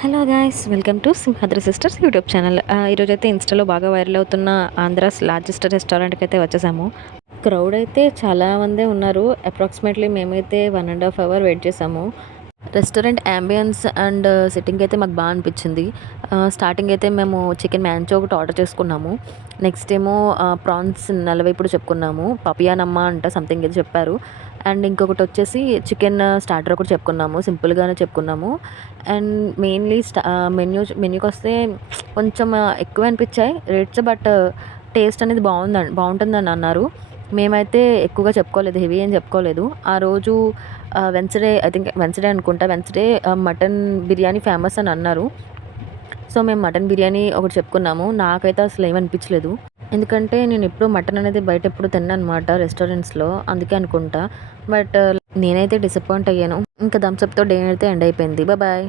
Hello guys, welcome to Simhadri sisters YouTube channel. ఈరోజైతే ఇన్స్టాలో బాగా వైరల్ అవుతున్న ఆంధ్రాస్ లార్జెస్ట్ రెస్టారెంట్కి అయితే వచ్చేసాము. క్రౌడ్ అయితే చాలామందే ఉన్నారు. అప్రాక్సిమేట్లీ మేమైతే 1.5 అవర్ వెయిట్ చేసాము. రెస్టారెంట్ యాంబియన్స్ అండ్ సిట్టింగ్ అయితే మాకు బాగా అనిపించింది. స్టార్టింగ్ అయితే మేము చికెన్ మ్యాంచో ఒకటి ఆర్డర్ చేసుకున్నాము. నెక్స్ట్ ఏమో ప్రాన్స్ 40 ఇప్పుడు చెప్పుకున్నాము. పపియానమ్మ అంట సంథింగ్ ఏదో చెప్పారు. అండ్ ఇంకొకటి వచ్చేసి చికెన్ స్టార్టర్ ఒకటి చెప్పుకున్నాము. సింపుల్గానే చెప్పుకున్నాము. అండ్ మెయిన్లీ మెన్యూకి వస్తే కొంచెం ఎక్కువ అనిపించాయి రేట్స్. బట్ టేస్ట్ అనేది బాగుంటుందని అన్నారు. మేమైతే ఎక్కువగా చెప్పుకోలేదు, హెవీ అని చెప్పుకోలేదు. ఆ రోజు వెన్స్‌డే, ఐ థింక్ వెన్స్‌డే అనుకుంటా. వెన్స్‌డే మటన్ బిర్యానీ ఫేమస్ అని అన్నారు. సో మేము మటన్ బిర్యానీ ఒకటి చెప్పుకున్నాము. నాకైతే అసలు ఏమనిపించలేదు. ఎందుకంటే నేను ఎప్పుడు మటన్ అనేది బయట ఎప్పుడు తినననమాట రెస్టారెంట్స్‌లో. అందుకే అనుకుంటా. బట్ నేనైతే డిసప్పాయింట్ అయ్యాను. ఇంకా థమ్స్ అప్‌తో డే అయితే ఎండ్ అయిపోయింది. బాయ్.